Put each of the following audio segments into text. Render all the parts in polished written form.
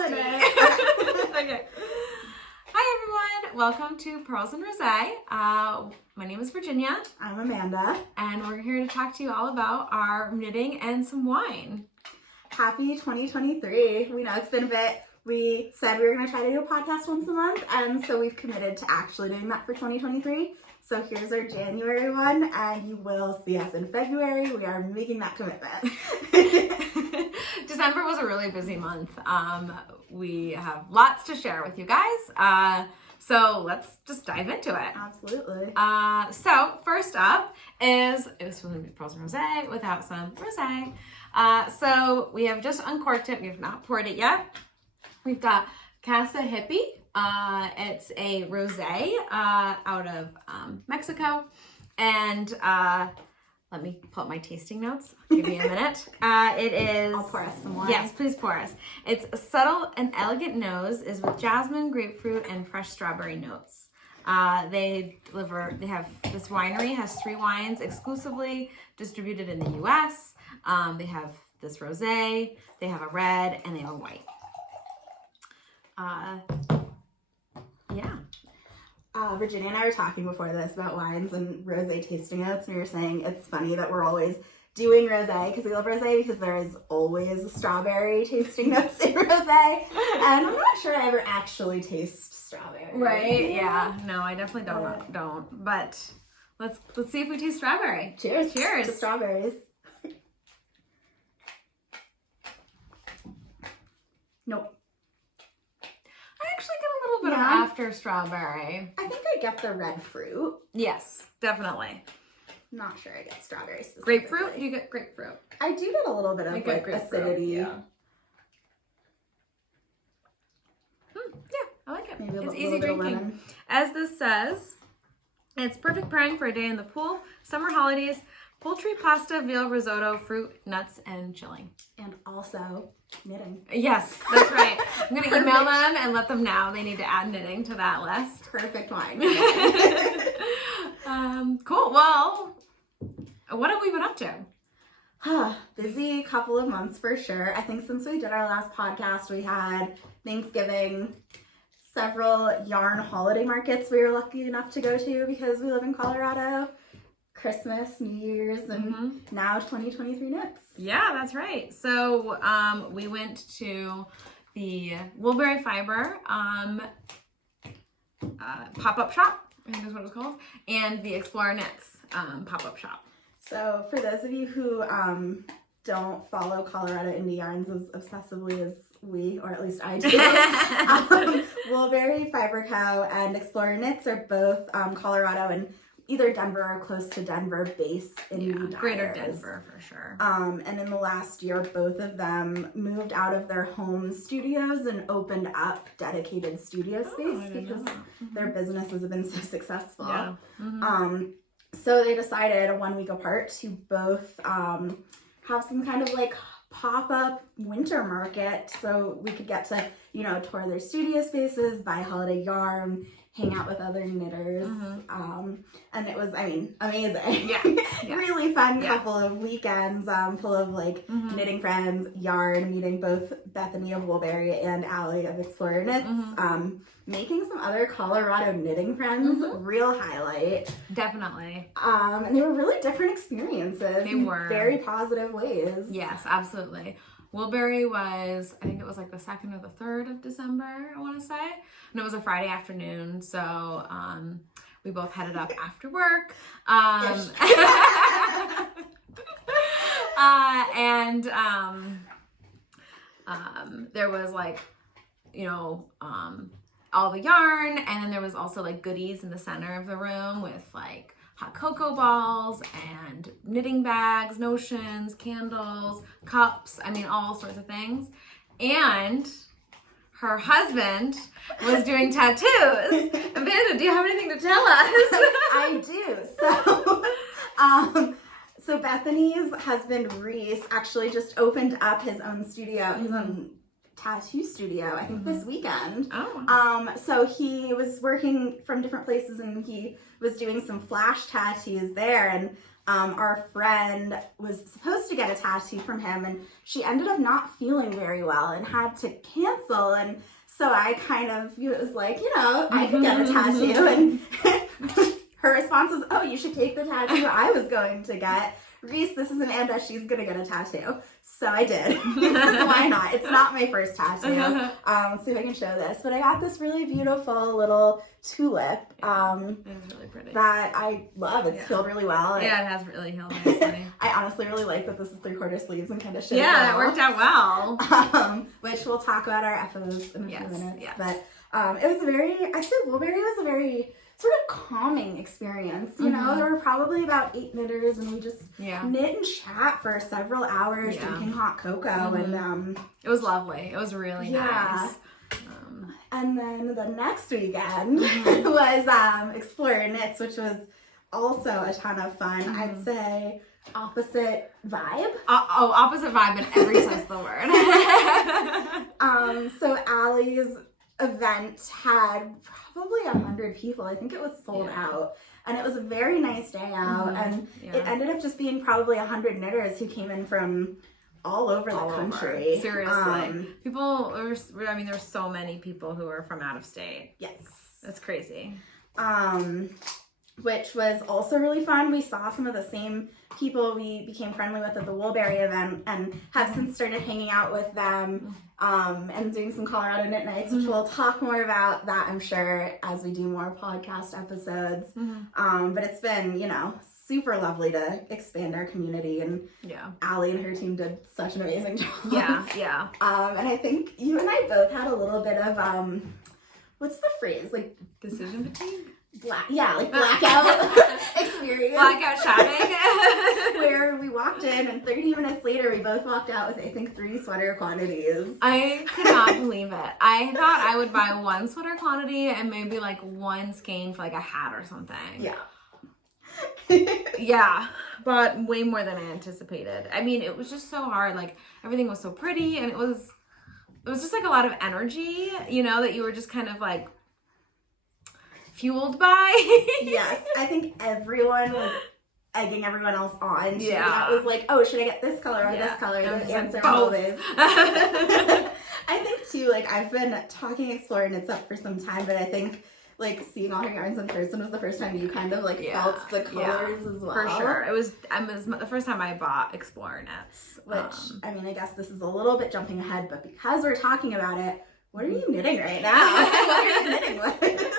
Feeling it. Okay. Hi everyone, welcome to Purls and Rosé. My name is Virginia. I'm Amanda. And we're here to talk to you all about our knitting and some wine. Happy 2023. We know it's been a bit. We said we were going to try to do a podcast once a month, and so we've committed to actually doing that for 2023. So here's our January one, and you will see us in February. We are making that commitment. December was a really busy month. We have lots to share with you guys. So let's just dive into it. Absolutely. So first up is, it was supposed to be Purls and Rosé without some rosé. So we have just uncorked it. We have not poured it yet. We've got Casa Hippie. It's a rosé out of Mexico. And let me pull up my tasting notes. Give me a minute. It is... I'll pour us some wine. Yes, please pour us. It's a subtle and elegant nose is with jasmine, grapefruit, and fresh strawberry notes. They have, this winery has 3 wines exclusively distributed in the U.S. They have this rosé, they have a red, and they have a white. Yeah. Virginia and I were talking before this about wines and rosé tasting notes, and we were saying it's funny that we're always doing rosé because we love rosé because there is always strawberry tasting notes in rosé, and I'm not sure I ever actually taste strawberry. Right? Yeah. No, I definitely don't. But let's see if we taste strawberry. Cheers. Cheers to strawberries. Nope. I actually get a little bit of after strawberry. I think I get the red fruit. Yes, definitely. Not sure I get strawberry specifically. Grapefruit? You get grapefruit. I do get a little bit of like acidity. Yeah. I like it. Maybe it's easy drinking. As this says, it's perfect pairing for a day in the pool, summer holidays, poultry, pasta, veal risotto, fruit, nuts, and chilling. And also knitting. Yes, that's right. I'm going to email them and let them know they need to add knitting to that list. Perfect wine. Cool. Well, what have we been up to? Busy couple of months for sure. I think since we did our last podcast, we had Thanksgiving, several yarn holiday markets we were lucky enough to go to because we live in Colorado. Christmas, New Year's, and now 2023 knits. Yeah, that's right. So we went to the Woolberry Fiber pop-up shop, I think is what it's called, and the Explorer Knits pop-up shop. So for those of you who don't follow Colorado indie yarns as obsessively as we, or at least I do, Woolberry Fiber Co. and Explorer Knits are both Colorado and either Denver or close to Denver based in Greater Denver for sure. And in the last year, both of them moved out of their home studios and opened up dedicated studio space because their businesses have been so successful. Yeah. So they decided 1 week apart to both have some kind of like pop-up winter market so we could get to, tour their studio spaces, buy holiday yarn, hang out with other knitters. And it was, amazing. Yeah. Really fun couple of weekends full of like knitting friends, yarn, meeting both Bethany of Woolberry and Allie of Explorer Knits, making some other Colorado knitting friends, real highlight. Definitely. And they were really different experiences. They were. Very positive ways. Yes, absolutely. Woolberry was, I think it was like the 2nd or the 3rd of December, I want to say. And it was a Friday afternoon, so we both headed up after work. There was like, all the yarn, and then there was also like goodies in the center of the room with like hot cocoa balls and knitting bags, notions, candles, cups, all sorts of things. And her husband was doing tattoos. Amanda, do you have anything to tell us? I do. So Bethany's husband, Reese, actually just opened up his own studio, his own tattoo studio, I think this weekend. Oh. So he was working from different places and he was doing some flash tattoos there, and our friend was supposed to get a tattoo from him, and she ended up not feeling very well and had to cancel. And so I kind of was like, you know, I could get a tattoo. And her response was, oh, you should take the tattoo I was going to get. Reese, this is Amanda. She's going to get a tattoo. So I did. Why not? It's not my first tattoo. Let's see if I can show this. But I got this really beautiful little tulip It was really pretty. that I love. It's healed really well. Yeah, it has really healed nicely. I honestly really like that this is 3/4 sleeves and kind of shit. Yeah, that worked out well. Which we'll talk about our FOs in a few minutes. Yes. But it was I'd say Woolberry was a very sort of calming experience. You know, there were probably about 8 knitters, and we just knit and chat for several hours drinking hot cocoa. And it was lovely. It was really nice. And then the next weekend was Explorer Knits, which was also a ton of fun. I'd say opposite vibe. Opposite vibe in every sense of the word. So Allie's event had probably 100 people. I think it was sold out. And it was a very nice day out. And it ended up just being probably 100 knitters who came in from all over the country. Seriously. There's so many people who are from out of state. Yes. That's crazy. Which was also really fun. We saw some of the same people we became friendly with at the Woolberry event and have since started hanging out with them and doing some Colorado Knit Nights, which we'll talk more about that, I'm sure, as we do more podcast episodes. But it's been, you know, super lovely to expand our community, and Allie and her team did such an amazing job. Yeah. And I think you and I both had a little bit of what's the phrase? Like decision fatigue? Blackout experience. Blackout shopping. Where we walked in and 30 minutes later we both walked out with I think 3 sweater quantities. I could not believe it. I thought I would buy 1 sweater quantity and maybe like 1 skein for like a hat or something. Yeah, but way more than I anticipated. I mean, it was just so hard. Like everything was so pretty, and it was just like a lot of energy, you know, that you were just kind of like fueled by. Yes, I think everyone was egging everyone else on. It was like, oh, should I get this color or this color? The answer was always. I think too, like I've been talking Explorer Knits up for some time, but I think like seeing all her yarns in person was the first time you kind of like felt the colors as well. For sure. It was the first time I bought Explorer Knits. Which, I mean, I guess this is a little bit jumping ahead, but because we're talking about it, what are you knitting right now? What are you knitting with?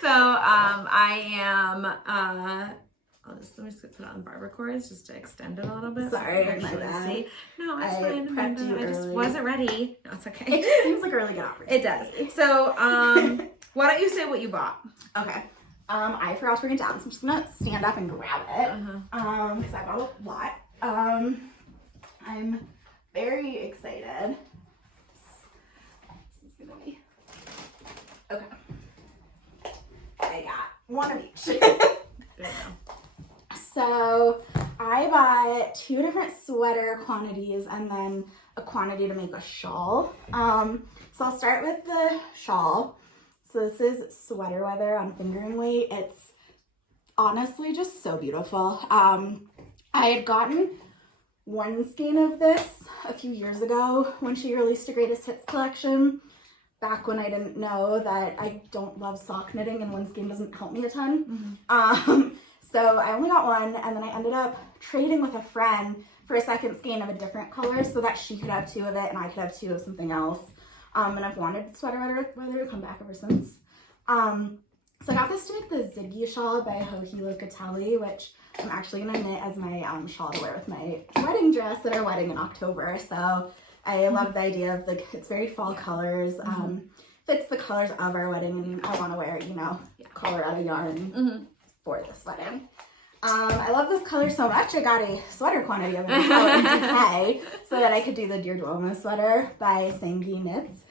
So, I am, let me just put it on barber cords just to extend it a little bit. Sorry, so my bad. See. No, it's fine. Prepped you I just early. wasn't ready. No, it's okay. It just seems like a really good opportunity. It does. So, why don't you say what you bought? Okay. I forgot to bring it down, so I'm just gonna stand up and grab it. Because I bought a lot. I'm very excited. This is gonna be okay. I got one of each. So I bought 2 different sweater quantities and then a quantity to make a shawl. So I'll start with the shawl. So this is Sweater Weather on fingering weight. It's honestly just so beautiful. I had gotten 1 skein of this a few years ago when she released a Greatest Hits collection, back when I didn't know that I don't love sock knitting and 1 skein doesn't help me a ton. So I only got 1, and then I ended up trading with a friend for a 2nd skein of a different color so that she could have 2 of it and I could have 2 of something else. And I've wanted Sweater Weather to come back ever since. So I got this to make the Ziggy shawl by Joji Locatelli, which I'm actually going to knit as my shawl to wear with my wedding dress at our wedding in October. So I love the idea of it's very fall colors. Fits the colors of our wedding, and I want to wear, you know, Colorado yarn for this wedding. I love this color so much, I got a sweater quantity of it in DK so that I could do the Dear Duomo sweater by Sangi Knits.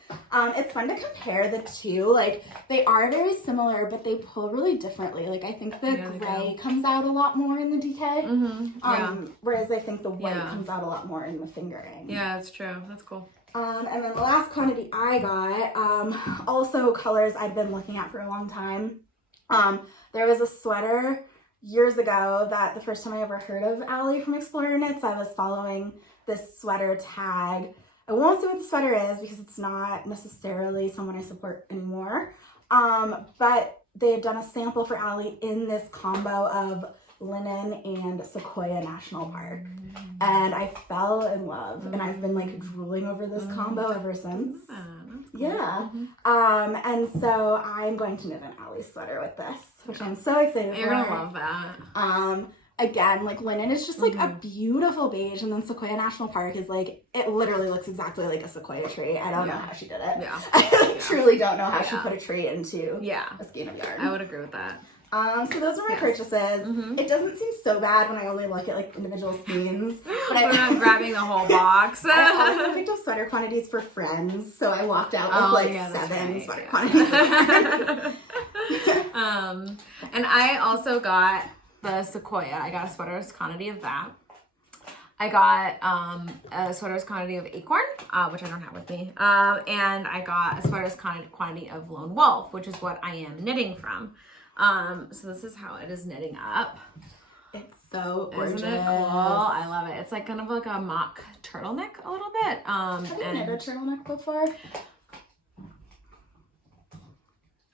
It's fun to compare the 2. Like, they are very similar, but they pull really differently. Like, I think the gray comes out a lot more in the DK, whereas I think the white comes out a lot more in the fingering. Yeah, that's true. That's cool. And then the last quantity I got, also colors I'd been looking at for a long time. There was a sweater years ago that the first time I ever heard of Allie from Explorer Knits, I was following this sweater tag. I won't say what the sweater is because it's not necessarily someone I support anymore. But they had done a sample for Allie in this combo of linen and Sequoia National Park. And I fell in love, and I've been like drooling over this combo ever since. Yeah. And so I'm going to knit an Allie sweater with this, which I'm so excited for. You're gonna love that. Again, like linen is just like a beautiful beige, and then Sequoia National Park is like, it literally looks exactly like a sequoia tree. I don't know how she did it. Yeah. I truly don't know how she put a tree into a skein of yarn. I would agree with that. So those are my purchases. It doesn't seem so bad when I only look at like individual skeins. But We're not grabbing the whole box. I also picked up sweater quantities for friends, so I walked out with 7 sweater quantities. And I also got the Sequoia. I got a sweater's quantity of that. I got a sweater's quantity of Acorn, which I don't have with me. And I got a sweater's quantity of Lone Wolf, which is what I am knitting from. So this is how it is knitting up. It's so gorgeous. Isn't it cool? I love it. It's like kind of like a mock turtleneck a little bit. Have you knit a turtleneck before?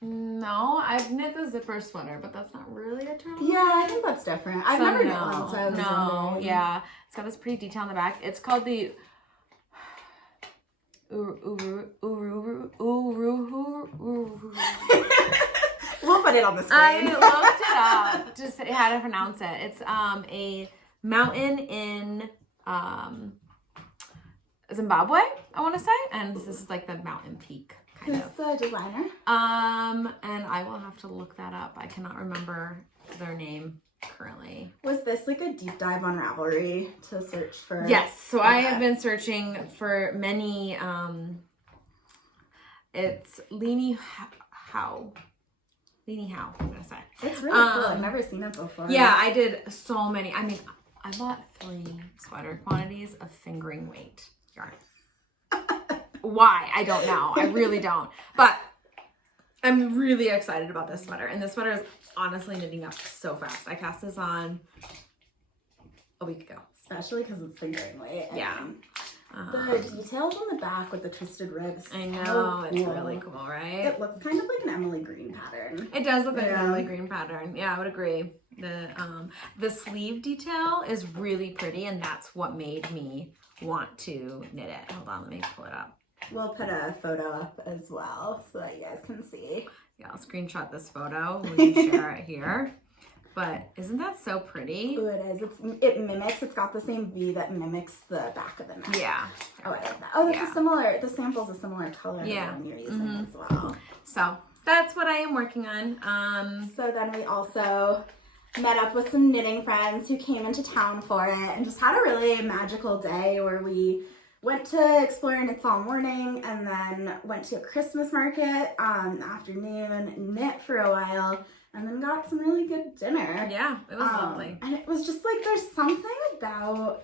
No, I've knit the zipper sweater, but that's not really a turtleneck. Yeah, I think that's different. I've never knit one, so I was wondering. Yeah. It's got this pretty detail on the back. It's called the We'll put it on the screen. I looked it up, just how to pronounce it. It's a mountain in Zimbabwe, I want to say, and this is like the mountain peak. Who's the designer? And I will have to look that up. I cannot remember their name currently. Was this like a deep dive on Ravelry to search for? Yes. So I have been searching for many. It's Leanie How. I'm gonna say. It's really cool. I've never seen it before. Yeah, I did so many. I mean, I bought 3 sweater quantities of fingering weight yarn. Why? I don't know. I really don't. But I'm really excited about this sweater. And this sweater is honestly knitting up so fast. I cast this on a week ago. Especially because it's fingering weight. Yeah. The details on the back with the twisted ribs. I know. So it's really cool, right? It looks kind of like an Emily Green pattern. It does look like an Emily Green pattern. Yeah, I would agree. The sleeve detail is really pretty, and that's what made me want to knit it. Hold on, let me pull it up. We'll put a photo up as well so that you guys can see. Yeah, I'll screenshot this photo. We can share it here. But isn't that so pretty? Oh, it is. It mimics. It's got the same V that mimics the back of the neck. Yeah. Oh, I like that. Oh, that's a similar. The sample's a similar color to the one you're using as well. So that's what I am working on. So then we also met up with some knitting friends who came into town for it and just had a really magical day where we went to Explorer Knits all morning and then went to a Christmas market in the afternoon, knit for a while, and then got some really good dinner. Yeah, it was lovely. And it was just like, there's something about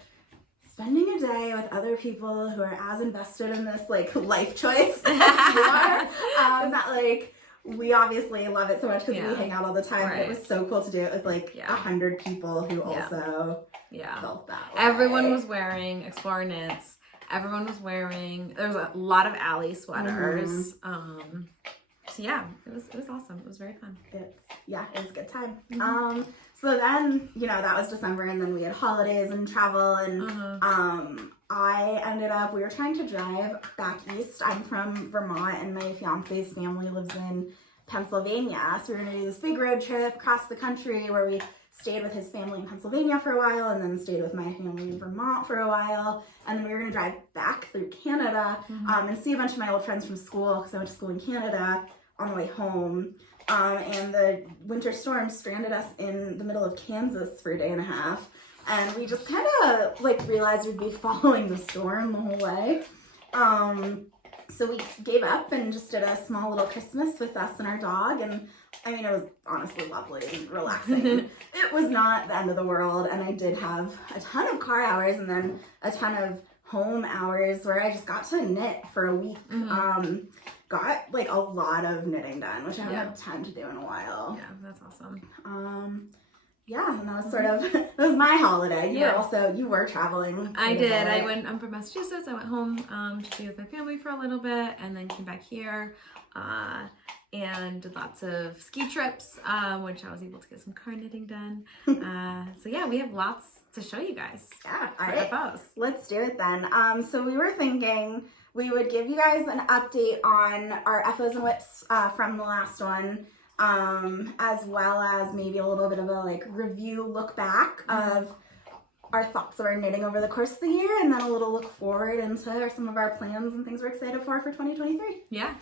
spending a day with other people who are as invested in this like life choice as you are. That like, we obviously love it so much because we hang out all the time. But it was so cool to do it with like 100 people who also felt that way. Everyone was wearing Explorer Knits. Everyone was wearing, there was a lot of Allie sweaters. So yeah, it was awesome. It was very fun. It was a good time. So then, that was December, and then we had holidays and travel, and I ended up, we were trying to drive back east. I'm from Vermont, and my fiance's family lives in Pennsylvania. So we were going to do this big road trip across the country where we stayed with his family in Pennsylvania for a while, and then stayed with my family in Vermont for a while, and then we were going to drive back through Canada and see a bunch of my old friends from school, because I went to school in Canada, on the way home. And the winter storm stranded us in the middle of Kansas for a day and a half, and we just kind of like realized we'd be following the storm the whole way. So we gave up and just did a small little Christmas with us and our dog, and I mean, it was honestly lovely and relaxing. It was not the end of the world, and I did have a ton of car hours and then a ton of home hours where I just got to knit for a week. Got like a lot of knitting done, which I haven't had time to do in a while. Yeah, that's awesome. Yeah, and that was sort of, that was my holiday. You were traveling. I did. I'm from Massachusetts. I went home to be with my family for a little bit and then came back here and did lots of ski trips, which I was able to get some car knitting done. So yeah, we have lots to show you guys. Yeah, all right. FOs. Let's do it then. So we were thinking we would give you guys an update on our FOs and whips from the last one. As well as maybe a little bit of a like review look back of our thoughts of our knitting over the course of the year, and then a little look forward into some of our plans and things we're excited for 2023. Yeah.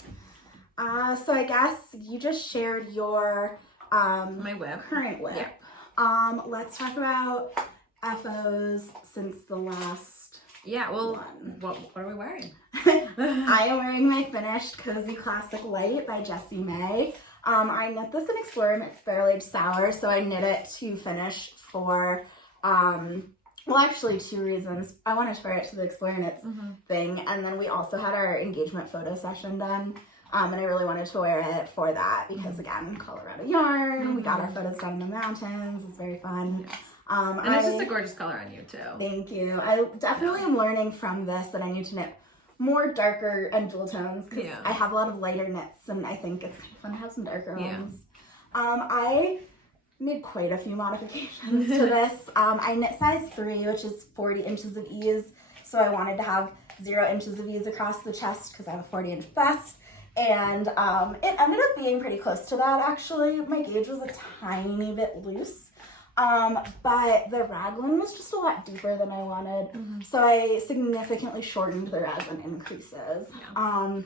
So I guess you just shared your my whip. Current whip. Yeah. Let's talk about FOs since the last what are we wearing? I am wearing my finished Cozy Classic Light by Jessie May. I knit this in Explorer Knits Barrel Aged Sour, so I knit it to finish for, well, actually 2 reasons. I wanted to wear it to the Explorer Knits thing, and then we also had our engagement photo session done, and I really wanted to wear it for that because, again, Colorado yarn, we got our photos done in the mountains, it's very fun. Yes. And it's just a gorgeous color on you, too. Thank you. I definitely am learning from this that I need to knit more darker and dual tones because I have a lot of lighter knits and I think it's kind of fun to have some darker ones. I made quite a few modifications to this. I knit size 3, which is 40 inches of ease, so I wanted to have 0 inches of ease across the chest because I have a 40-inch bust, and it ended up being pretty close to that actually. My gauge was a tiny bit loose. But the raglan was just a lot deeper than I wanted. So I significantly shortened the raglan increases. I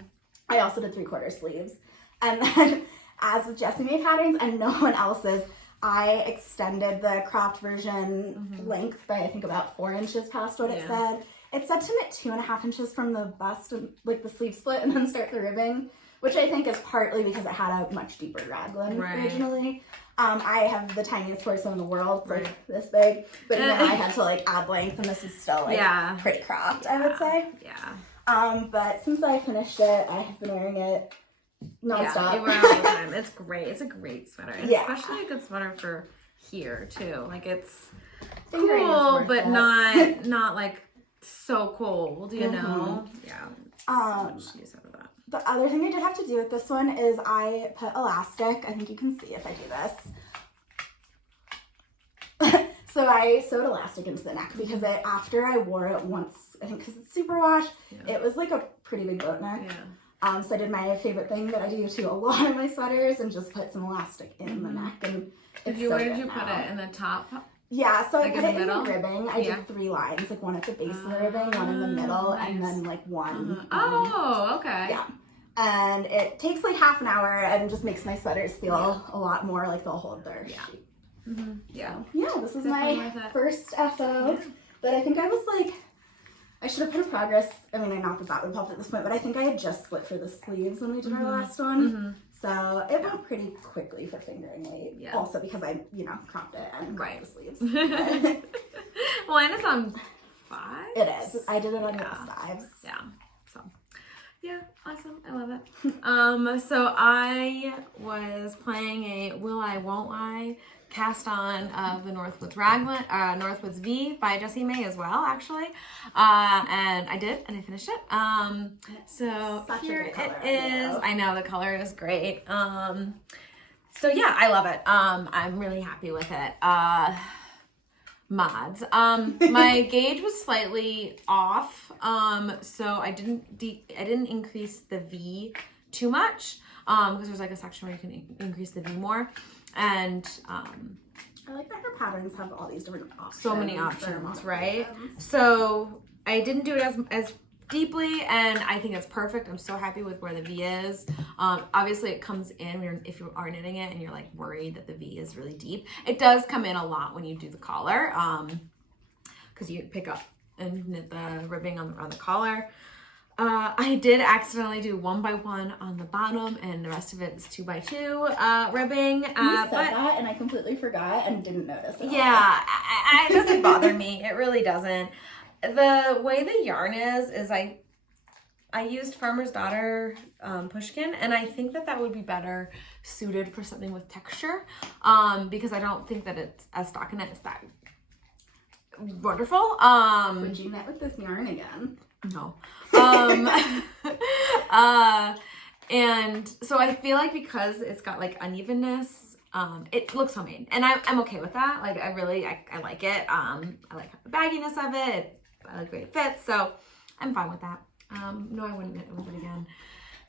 also did 3/4 sleeves. And then, as with Jessie May patterns and no one else's, I extended the cropped version length by I think about 4 inches past what it said. It said to knit 2.5 inches from the bust, and, like the sleeve split, and then start the ribbing, which I think is partly because it had a much deeper raglan originally. I have the tiniest torso in the world, it's like this big, but even I had to like add length, and this is still like pretty cropped, I would say. But since I finished it, I have been wearing it nonstop. You wear it all the time. It's great. It's a great sweater, and especially a good sweater for here too. Like it's cool, but not like so cold, you know? So much use out of that. The other thing I did have to do with this one is I put elastic. I think you can see if I do this. So I sewed elastic into the neck because after I wore it once, I think because it's super wash, it was like a pretty big boat neck. So I did my favorite thing that I do to a lot of my sweaters and just put some elastic in the neck. And where did you put it? In the top? Yeah, so like I put it in the ribbing. I did 3 lines, like one at the base of the ribbing, one in the middle, and then like one. Okay. Yeah. And it takes like half an hour and just makes my sweaters feel a lot more like they'll hold their shape. So, this is my first FO. But I think I was like, I should have put a progress. I mean, not that would help at this point, but I think I had just split for the sleeves when we did our last one. So it went pretty quickly for fingering weight. Also because I, cropped it and cropped the sleeves. Well, and it's on 5. It is. I did it on the 5s. So, yeah, awesome. I love it. So I was playing a Will I, Won't I cast on of the Northwoods raglan, Northwoods V by Jessie May as well, actually. And I did, and I finished it. So Such here a good color, it is. I know the color is great. So yeah, I love it. I'm really happy with it. Mods. My gauge was slightly off. So I didn't increase the V too much. Because there's like a section where you can increase the V more. And I like that her patterns have all these different options. So many options, right? So I didn't do it as deeply, and I think it's perfect. I'm so happy with where the V is. Obviously it comes in if you are knitting it and you're like worried that the V is really deep. It does come in a lot when you do the collar, because you pick up and knit the ribbing on the collar. I did accidentally do 1 by 1 on the bottom, and the rest of it is 2 by 2 ribbing. You said that, and I completely forgot and didn't notice it. Yeah, it doesn't bother me. It really doesn't. the way the yarn is I used Farmer's Daughter pushkin, and I think that would be better suited for something with texture, because I don't think that it's a stockinette is that wonderful. Would you knit with this yarn again? No. And so I feel like because it's got like unevenness, it looks homemade, and I'm okay with that. Like I like it. I like the bagginess of it. I like the way it fits, so I'm fine with that. No, I wouldn't knit with it again.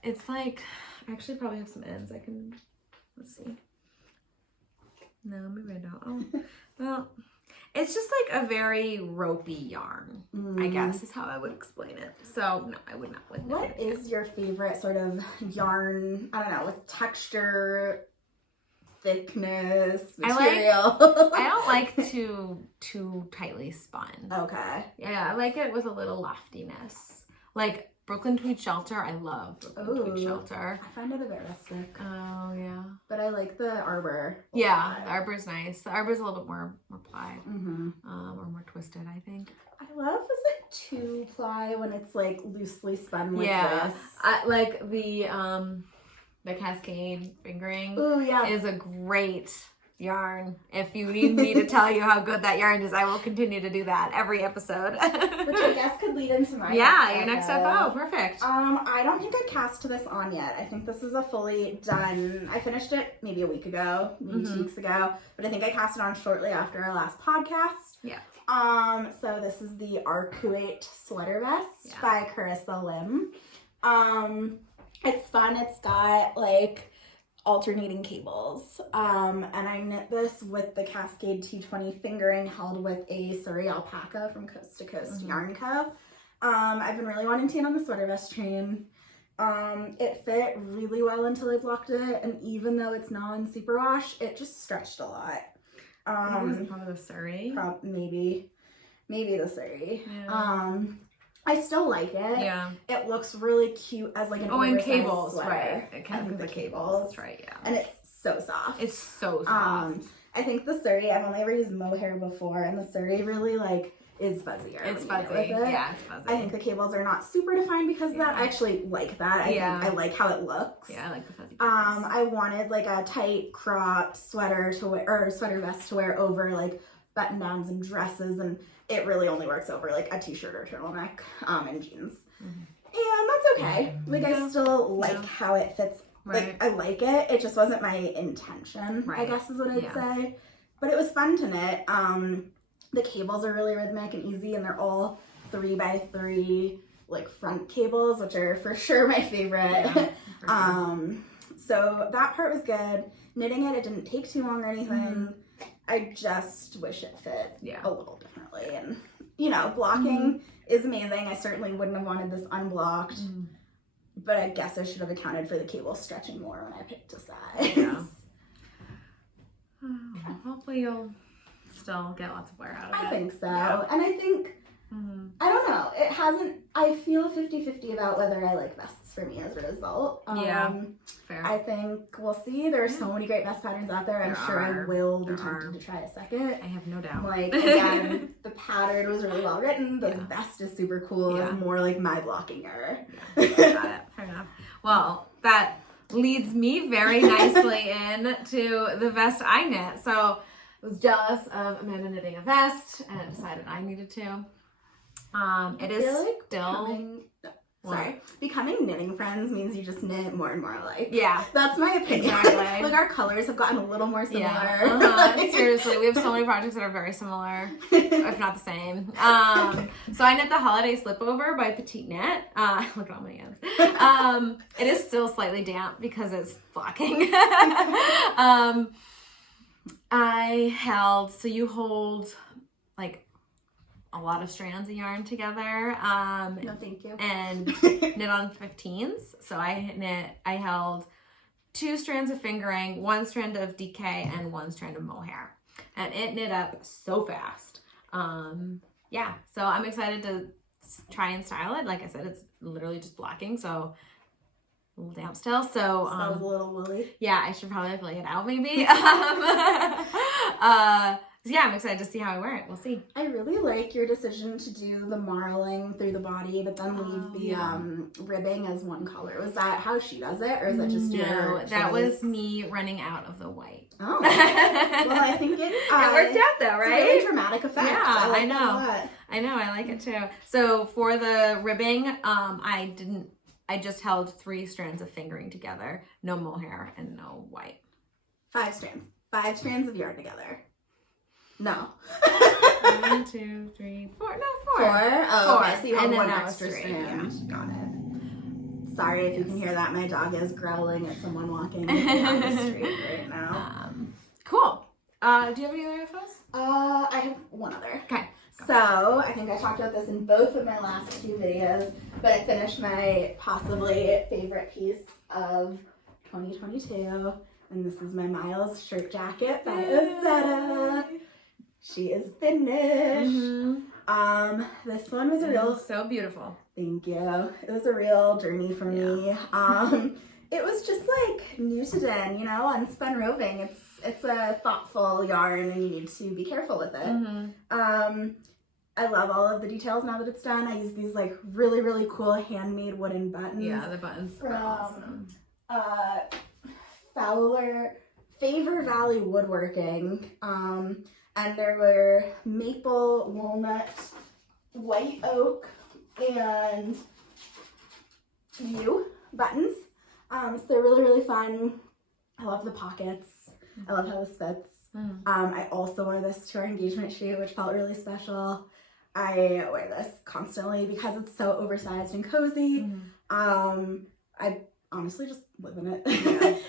It's like, I actually probably have some ends I can, let's see. No, maybe I don't. Oh, well, it's just like a very ropey yarn, I guess is how I would explain it. So, no, I would not with it. What is your favorite sort of yarn, I don't know, with texture, thickness, material? I don't like too tightly spun. Okay. Yeah, I like it with a little loftiness. Like Brooklyn Tweed Shelter, I love Brooklyn Tweed Shelter. I find it a bit rustic. Oh, yeah. But I like the arbor. Yeah, the arbor's nice. The arbor's a little bit more plied, Mm-hmm. or more twisted, I think. I love, is it 2-ply when it's like loosely spun like this? I like the Cascade fingering. Ooh, yeah. Is a great yarn. If you need me to tell you how good that yarn is, I will continue to do that every episode. Which I guess could lead into my your next FO. Perfect. I don't think I cast this on yet. I think this is a fully done. I finished it maybe a week ago, maybe 2 weeks ago, but I think I cast it on shortly after our last podcast. Yeah. So this is the Arcuate sweater vest by Charissa Lam. It's fun. It's got like alternating cables, and I knit this with the Cascade 220 fingering held with a Sari alpaca from Coast to Coast Yarn Co. I've been really wanting to get on the sweater vest train. It fit really well until I blocked it, and even though it's non-superwash, it just stretched a lot. Probably the Sari. Maybe the Sari. Yeah. I still like it. Yeah. It looks really cute as like an and oversized cables, sweater. right. I think the cables. That's right, yeah. And it's so soft. It's so soft. I think the Sari, I've only ever used mohair before, and the Sari really like is fuzzier. It's when you knit fuzzy. with it. Yeah, it's fuzzy. I think the cables are not super defined because of that. I actually like that. I like how it looks. Yeah, I like the fuzzy cables. I wanted like a tight cropped sweater to wear, or sweater vest to wear over like button downs and dresses, and it really only works over like a t-shirt or turtleneck and jeans. And that's okay. Like I still like how it fits. Like I like it. It just wasn't my intention, I guess is what I'd say. But it was fun to knit. The cables are really rhythmic and easy, and they're all 3x3 like front cables, which are for sure my favorite. So that part was good. Knitting it didn't take too long or anything. I just wish it fit a little differently. And, you know, blocking is amazing. I certainly wouldn't have wanted this unblocked. But I guess I should have accounted for the cable stretching more when I picked a size. Yeah. Hopefully you'll still get lots of wear out of it. I think so. And I think, I don't know, it hasn't, I feel 50-50 about whether I like vests for me as a result. Fair. I think we'll see. There are so many great vest patterns out there. I'm sure I will be tempted to try a second. I have no doubt. Like, again, the pattern was really well written. The vest is super cool. It's more like my blocking error. Got it. Fair enough. Well, that leads me very nicely into the vest I knit. So I was jealous of Amanda knitting a vest and decided I needed to. It is still... Becoming knitting friends means you just knit more and more alike. Yeah. That's my opinion. Exactly. Like our colors have gotten a little more similar. Yeah. Seriously, we have so many projects that are very similar, if not the same. So I knit the Holiday Slipover by PetiteKnit. Look at all my hands. It is still slightly damp because it's blocking. So you hold like a lot of strands of yarn together. No, thank you. And knit on 15s. So I held 2 strands of fingering, 1 strand of DK, and 1 strand of mohair. And it knit up so fast. So I'm excited to try and style it. Like I said, it's literally just blocking, so a little damp still. So smells a little woolly. Yeah, I should probably lay it out maybe. yeah, I'm excited to see how I wear it. We'll see. I really like your decision to do the marling through the body, but then leave the ribbing as one color. Was that how she does it, or is that just no? That was me running out of the white. Oh, well, I think it worked out though, right? It's a really dramatic effect. Yeah, I know. I know. I like it too. So for the ribbing, I just held 3 strands of fingering together, no mohair and no white. 5 strands. 5 strands of yarn together. No. 1, 2, 3, 4. No, 4. 4? Oh, 4. okay. So you have and then one that was extra 3. strand. Yeah. Got it. Sorry if you can hear that. My dog is growling at someone walking down the street right now. Cool. Do you have any other infos? I have one other. Okay. So, I think I talked about this in both of my last 2 videos, but I finished my possibly favorite piece of 2022, and this is my Miles shirt jacket by Ozetta. She is finished. This one was a real... So beautiful. Thank you. It was a real journey for me. It was just like new to den, you know, unspun roving. It's a thoughtful yarn and you need to be careful with it. I love all of the details now that it's done. I use these like really, really cool handmade wooden buttons. Yeah, the buttons are awesome. Favor Valley Woodworking. And there were maple, walnut, white oak, and yew buttons. So they're really, really fun. I love the pockets. I love how this fits. I also wore this to our engagement shoot, which felt really special. I wear this constantly because it's so oversized and cozy. I honestly just live in it.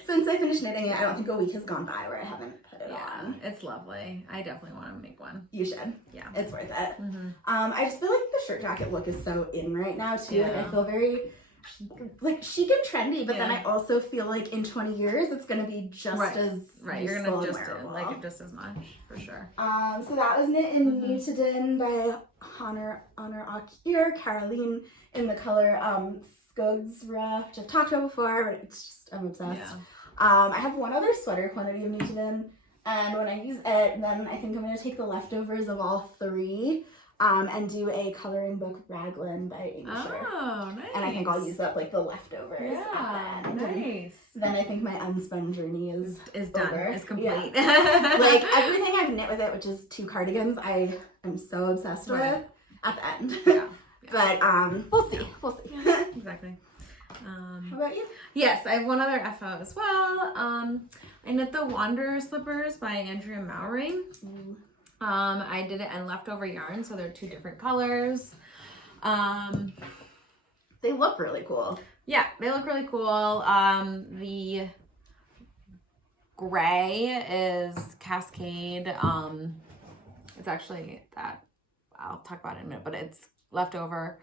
Since I finished knitting it, I don't think a week has gone by where I haven't put it on. It's lovely. I definitely want to make one. You should. Yeah. It's worth it. I just feel like the shirt jacket look is so in right now too. Yeah. Like I feel very like chic and trendy, but then I also feel like in 20 years it's gonna be just as You're gonna just like it just as much for sure. So that was knit in New to Den by Honor Akir Caroline in the color Skogsra, which I've talked about before, but it's just I'm obsessed. I have one other sweater quantity of New to Den, and when I use it, then I think I'm gonna take the leftovers of all 3. And do a coloring book Raglan by Amy Sher. Oh, nice. And I think I'll use up like the leftovers at the end. Nice. Then I think my unspun journey is done. over. It's complete. Yeah. Like everything I've knit with it, which is 2 cardigans, I am so obsessed with at the end. Yeah. But we'll see. We'll see. Yeah, exactly. How about you? Yes, I have one other FO as well. I knit the Wanderer Slippers by Andrea Mowry. I did it in leftover yarn, so they're 2 different colors. They look really cool. Yeah, they look really cool. The gray is Cascade. It's actually that, I'll talk about it in a minute, but it's leftover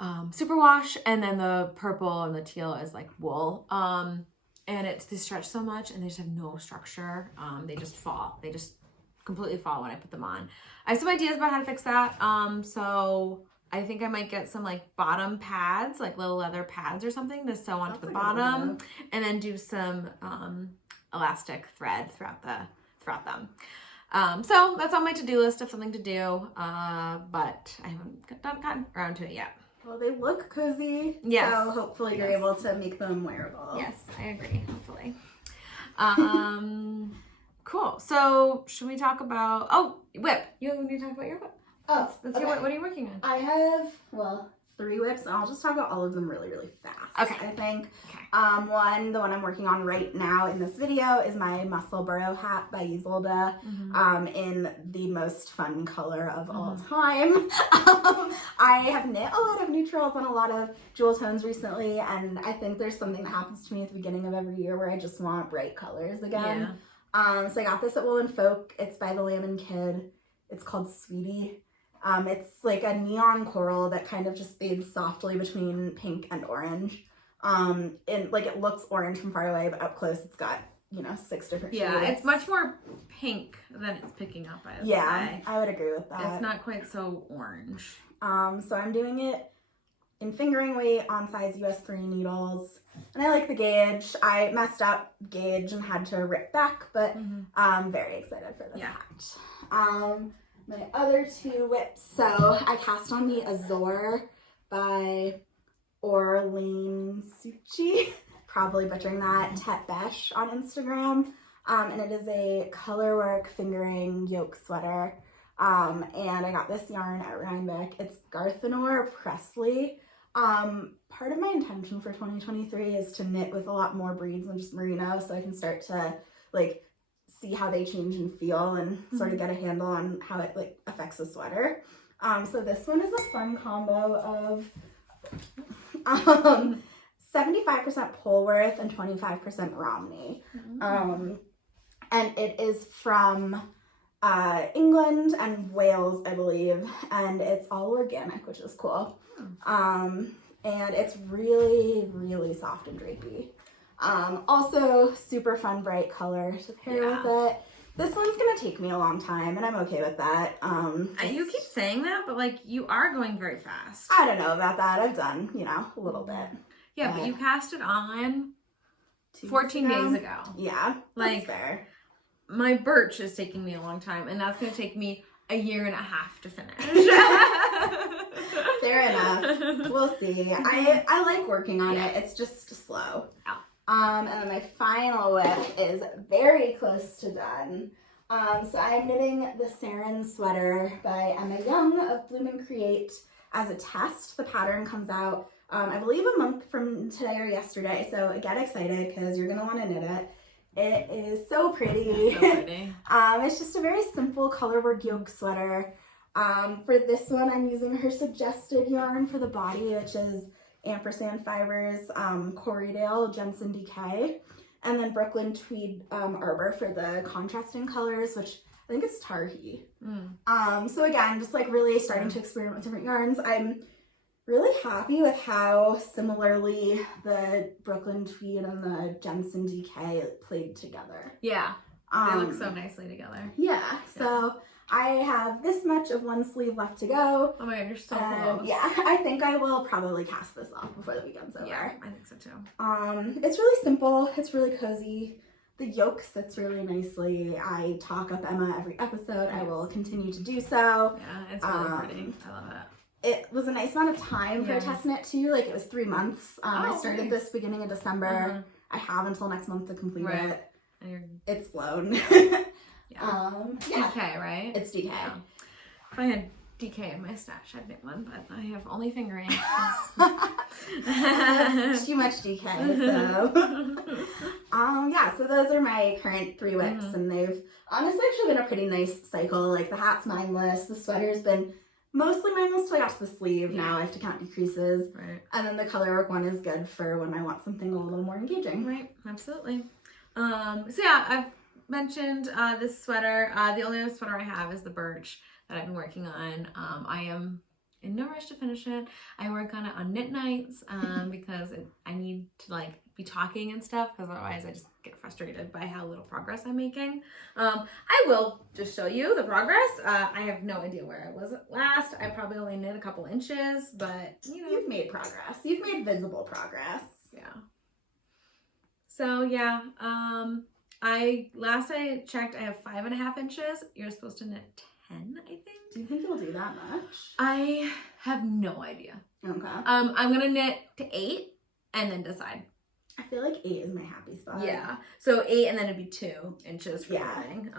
superwash, and then the purple and the teal is like wool. And they stretch so much and they just have no structure. They just fall. They just completely fall when I put them on. I have some ideas about how to fix that. So I think I might get some like bottom pads, like little leather pads or something to sew onto the bottom, and then do some elastic thread throughout them. So that's on my to-do list of something to do, but I haven't gotten around to it yet. Well, they look cozy. Yes. So hopefully you're able to make them wearable. Yes, I agree. Hopefully. Cool. So should we talk about, whip. You need to talk about your whip. Oh, Let's hear what are you working on? I have, 3 whips, and I'll just talk about all of them really, really fast. Okay. I think. Okay. The one I'm working on right now in this video is my Muscle Burrow hat by Jessie, in the most fun color of all time. I have knit a lot of neutrals and a lot of jewel tones recently, and I think there's something that happens to me at the beginning of every year where I just want bright colors again. Yeah. So I got this at Wool and Folk. It's by the Lamb and Kid. It's called Sweetie. It's like a neon coral that kind of just fades softly between pink and orange. And like it looks orange from far away, but up close it's got, 6 different shades. Yeah, it's much more pink than it's picking up, I would say. I would agree with that. It's not quite so orange. So I'm doing it in fingering weight on size US 3 needles. And I like the gauge. I messed up gauge and had to rip back, but I'm very excited for this hat. My other 2 whips, so I cast on the Azor by Orlane Suchi, probably butchering that, Tet Besh on Instagram. And it is a colorwork fingering yoke sweater. And I got this yarn at Rhinebeck. It's Garthenor Presley. Part of my intention for 2023 is to knit with a lot more breeds than just merino, so I can start to like see how they change and feel and sort of get a handle on how it like affects a sweater. So this one is a fun combo of 75% Polworth and 25% Romney. And it is from England and Wales, I believe, and it's all organic, which is cool. And it's really, really soft and drapey. Also super fun, bright color to pair with it. This one's gonna take me a long time, and I'm okay with that. You keep saying that, but like you are going very fast. I don't know about that. I've done, a little bit. Yeah, but you cast it on 14 days ago. Yeah, like that's fair. My birch is taking me a long time, and that's gonna take me a year and a half to finish. Fair enough. We'll see. I like working on it. It's just slow. And then my final whip is very close to done. So I'm knitting the Sarin sweater by Emma Young of Bloom and Create as a test. The pattern comes out, I believe, a month from today or yesterday. So get excited because you're gonna want to knit it. It is so pretty. It's so pretty. It's just a very simple colorwork yoke sweater. For this one, I'm using her suggested yarn for the body, which is Ampersand Fibers, Corriedale, Jensen DK, and then Brooklyn Tweed Arbor for the contrasting colors, which I think is Tarhi. So again, just like really starting to experiment with different yarns. I'm really happy with how similarly the Brooklyn Tweed and the Jensen DK played together. Yeah, they look so nicely together. Yeah, so I have this much of one sleeve left to go. Oh my god, you're so close. Yeah, I think I will probably cast this off before the weekend's over. Yeah, I think so too. It's really simple. It's really cozy. The yoke sits really nicely. I talk up Emma every episode. Yes. I will continue to do so. Yeah, it's really pretty. I love it. It was a nice amount of time for a test knit too. Like it was 3 months. I started this beginning of December. I have until next month to complete it. And it's flown. DK, right? It's DK. Yeah. If I had DK in my stash, I'd make one, but I have only fingering. Too much DK, so. So those are my current 3 whips, and they've honestly actually been a pretty nice cycle. Like the hat's mindless, the sweater's been mostly mindless till I got to the sleeve. Now I have to count decreases. Right. And then the colorwork one is good for when I want something a little more engaging. Right, absolutely. So yeah, I've mentioned this sweater. The only other sweater I have is the birch that I've been working on. I am in no rush to finish it. I work on it on knit nights because I need to like be talking and stuff, because otherwise I just get frustrated by how little progress I'm making. I will just show you the progress. I have no idea where I was last. I probably only knit a couple inches, but you've made progress. You've made visible progress. Yeah. So yeah, last I checked, I have 5.5 inches. You're supposed to knit 10, I think. Do you think you'll do that much? I have no idea. Okay. I'm gonna knit to 8 and then decide. I feel like 8 is my happy spot. Yeah. So 8 and then it'd be 2 inches for everything.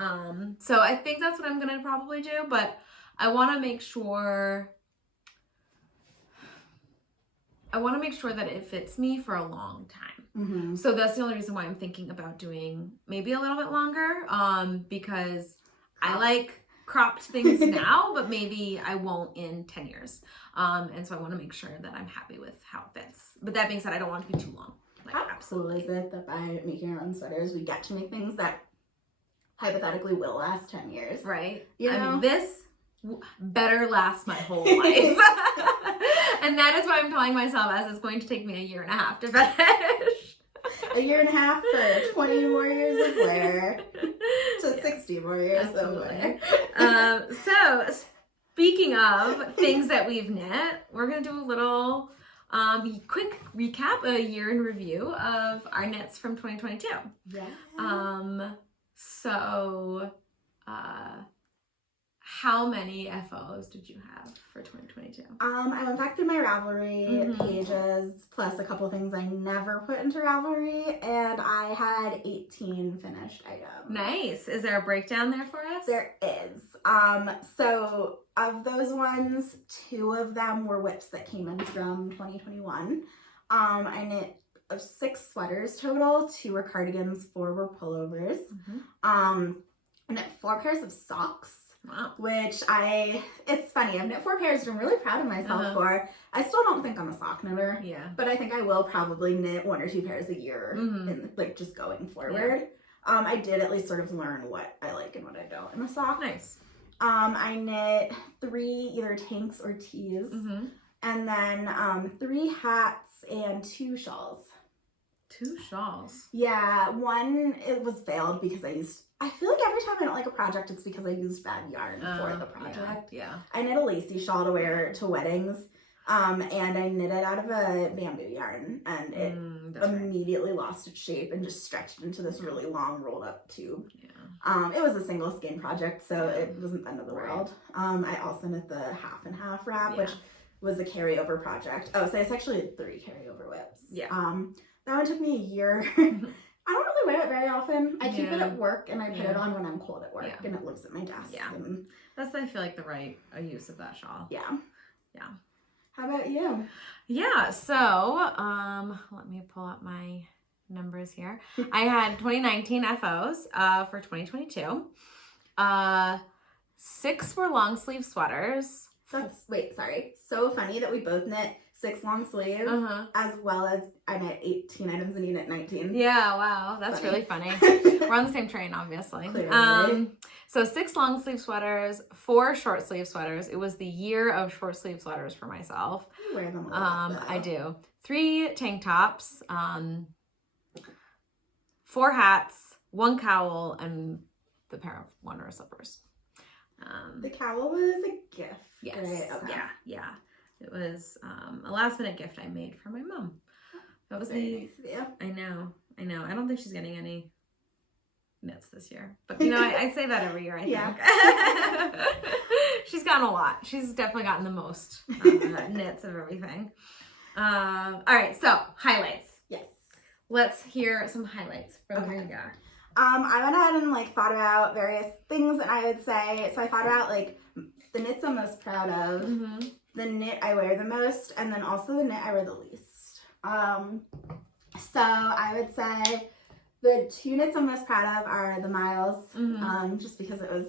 So I think that's what I'm gonna probably do, but I wanna make sure that it fits me for a long time. So that's the only reason why I'm thinking about doing maybe a little bit longer, because I like cropped things now, but maybe I won't in 10 years. And so I want to make sure that I'm happy with how it fits. But that being said, I don't want it to be too long. Like, how cool is it that by making our own sweaters, we get to make things that hypothetically will last 10 years? Right. I mean, this better last my whole life. And that is what I'm telling myself, as it's going to take me a year and a half to finish. A year and a half for 20 more years of wear to 60 more years of wear. So speaking of things that we've knit, we're going to do a little quick recap, a year in review of our knits from 2022. Yeah. So, how many FOs did you have for 2022? I went back through my Ravelry pages, plus a couple things I never put into Ravelry, and I had 18 finished items. Nice. Is there a breakdown there for us? There is. So of those ones, 2 of them were whips that came in from 2021. I knit 6 sweaters total, 2 were cardigans, 4 were pullovers. I knit 4 pairs of socks. Wow. Which it's funny, I've knit 4 pairs and I'm really proud of myself for. I still don't think I'm a sock knitter. Yeah. But I think I will probably knit 1 or 2 pairs a year, in, like, just going forward. Yeah. I did at least sort of learn what I like and what I don't in a sock. Nice. I knit 3 either tanks or tees. And then 3 hats and 2 shawls. 2 shawls? Yeah, one, it was failed because I feel like every time I don't like a project, it's because I used bad yarn for the project. Yeah. I knit a lacy shawl to wear to weddings, and I knit it out of a bamboo yarn, and it immediately lost its shape and just stretched into this really long rolled up tube. Yeah. It was a single skein project, so it wasn't the end of the world. I also knit the half and half wrap, which was a carryover project. Oh, so it's actually 3 carryover whips. Yeah. That one took me a year. I don't really wear it very often. I keep it at work and I put it on when I'm cold at work and it lives at my desk. Yeah. And That's, I feel like, the right use of that shawl. Yeah. Yeah. How about you? Yeah, so let me pull up my numbers here. I had 2019 FOs for 2022. 6 were long sleeve sweaters. Sorry. So funny that we both knit 6 long sleeves as well as I knit 18 items and you knit 19. Yeah, wow. That's really funny. We're on the same train, obviously. So 6 long sleeve sweaters, 4 short sleeve sweaters. It was the year of short sleeve sweaters for myself. I wear them a lot, I do. 3 tank tops, 4 hats, 1 cowl, and the pair of Wanderer slippers. The cowl was a gift. Yes. Right? Okay. Yeah. It was a last minute gift I made for my mom. That was nice of you. I know. I don't think she's getting any knits this year. But I say that every year, I think. She's gotten a lot. She's definitely gotten the most knits of everything. All right, so highlights. Yes. Let's hear some highlights from your guy. I went ahead and thought about various things, and I would say, so I thought about the knits I'm most proud of, the knit I wear the most, and then also the knit I wear the least. So I would say the 2 knits I'm most proud of are the Miles, just because it was,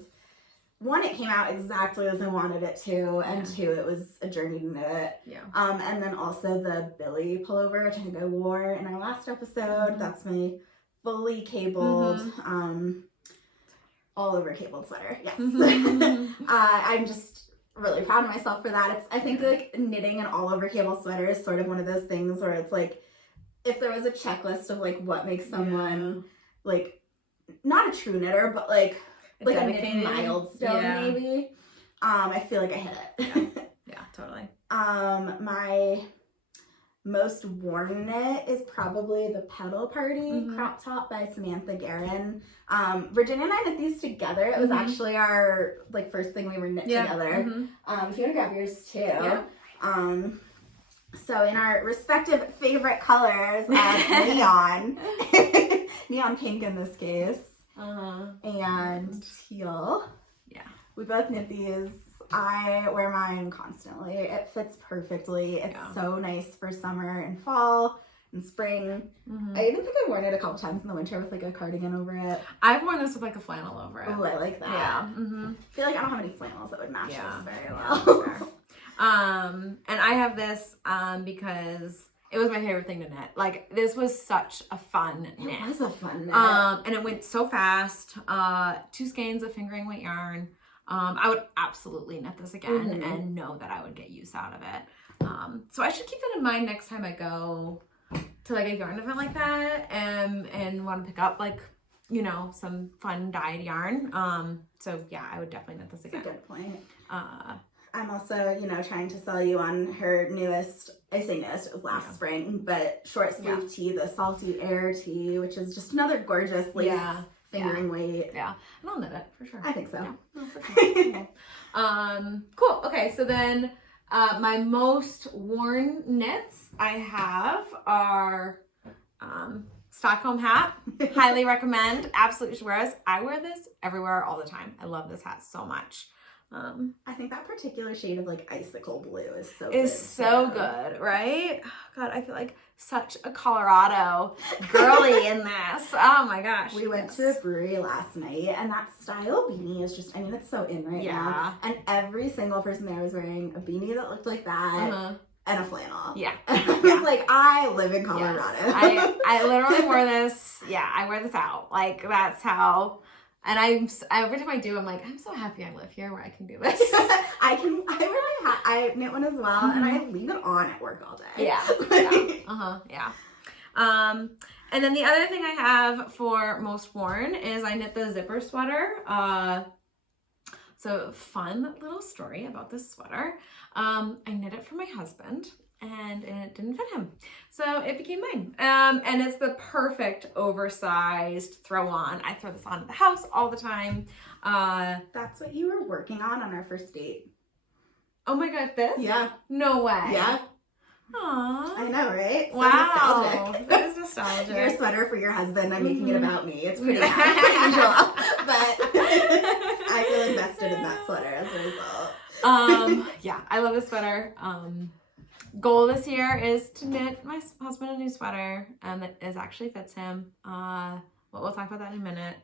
1, it came out exactly as I wanted it to, and 2, it was a journey to knit it. Yeah. And then also the Billie pullover, which I think I wore in our last episode. That's my fully cabled, all over cabled sweater. Yes. I'm just really proud of myself for that. I think knitting an all over cable sweater is sort of one of those things where it's if there was a checklist of what makes someone not a true knitter, but a knitting milestone maybe. I feel like I hit it. Yeah, totally. My most worn knit is probably the Petal Party crop top by Samantha Guerin. Virginia and I knit these together. It was actually our first thing we were knit together. If you want to grab yours too. Yeah. So in our respective favorite colors, neon, neon pink in this case, and teal. Yeah. We both knit these. I wear mine constantly. It fits perfectly. It's so nice for summer and fall and spring. I even think I've worn it a couple times in the winter with a cardigan over it. I've worn this with a flannel over it. Oh, I like that. Yeah. I feel like I don't have any flannels that would match this very well. And I have this because it was my favorite thing to knit. This was such a fun knit. It was a fun knit. And it went so fast. 2 skeins of fingering weight yarn. I would absolutely knit this again and know that I would get use out of it. So I should keep that in mind next time I go to a yarn event like that and want to pick up some fun dyed yarn. So yeah, I would definitely knit this again. That's a good point. I'm also, you know, trying to sell you on her newest, I say newest, it was last spring, but short sleeve tee, the Salty Air tee, which is just another gorgeous lace fingering weight. Yeah, and I'll knit it for sure. I think so. Yeah, no, for sure. Cool. Okay, so then my most worn knits I have are Stockholm hat. Highly recommend. Absolutely should wear this. I wear this everywhere all the time. I love this hat so much. I think that particular shade of like icicle blue is so good, right? Oh, God, I feel like such a Colorado girly in this. Oh my gosh. We went to a brewery last night, and that style beanie is just, I mean, it's so in right now. And every single person there was wearing a beanie that looked like that. And a flannel. Yeah. I was like, I live in Colorado. Yes. I literally wore this. Yeah, I wear this out. Like, that's how. And every time I do, I'm like, I'm so happy I live here where I can do this. I knit one as well, and I leave it on at work all day. Yeah. And then the other thing I have for most worn is I knit the zipper sweater. So fun little story about this sweater. I knit it for my husband, and it didn't fit him, so it became mine. And it's the perfect oversized throw on. I throw this on at the house all the time. That's what you were working on our first date. Oh my God, this? Yeah. No way. Yeah. Aww. I know, right? So wow. nostalgic. That is nostalgic. Your sweater for your husband, I'm making it about me. It's pretty unusual, but I feel invested in that sweater as a result. Yeah, I love this sweater. Goal this year is to knit my husband a new sweater that actually fits him. We'll talk about that in a minute.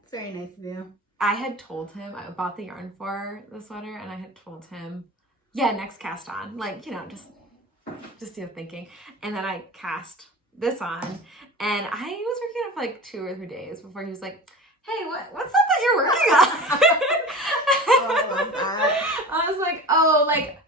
It's very nice of you. I had told him, I bought the yarn for the sweater, and I had told him, yeah, next cast on. Like, you know, just thinking. And then I cast this on, and I was working on it for like 2 or 3 days before he was like, hey, what's that you're working on? Oh, I love that. I was like, oh, like,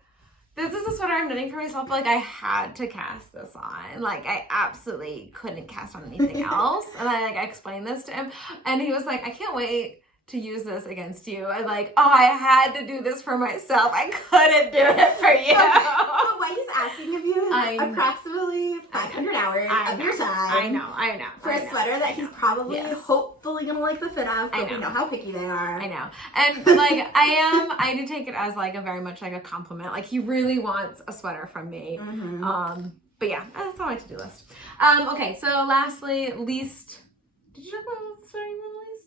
this is a sweater I'm knitting for myself. Like, I had to cast this on. Like, I absolutely couldn't cast on anything else. And I explained this to him, and he was like, I can't wait to use this against you. And like, oh, I had to do this for myself. I couldn't do it for you. But what he's asking of you is approximately 500 hours of your time. I know. For a sweater that he's probably hopefully gonna like the fit of, but we know how picky they are. I know. And like, I do take it as like a very much like a compliment. Like, he really wants a sweater from me. But yeah, that's on my to-do list. Okay, so lastly, least, did you talk about the sweater you wore the least?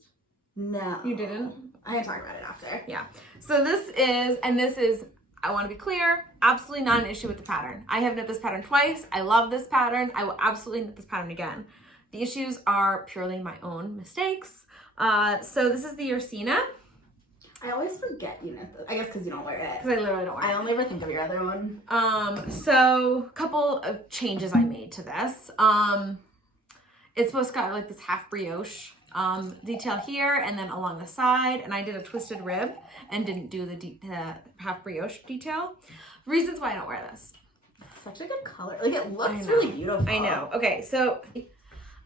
No. You didn't? I can talk about it after. Yeah. So this is, I want to be clear, absolutely not an issue with the pattern. I have knit this pattern twice. I love this pattern. I will absolutely knit this pattern again. The issues are purely my own mistakes. So this is the Ursina. I always forget you knit this. I guess because you don't wear it. Because I literally don't wear it. I only ever think of your other one. So a couple of changes I made to this. It's supposed to got like this half brioche detail here and then along the side, and I did a twisted rib and didn't do the half brioche detail. Reasons why I don't wear this. It's such a good color. Like, it looks really beautiful. I know. Okay, so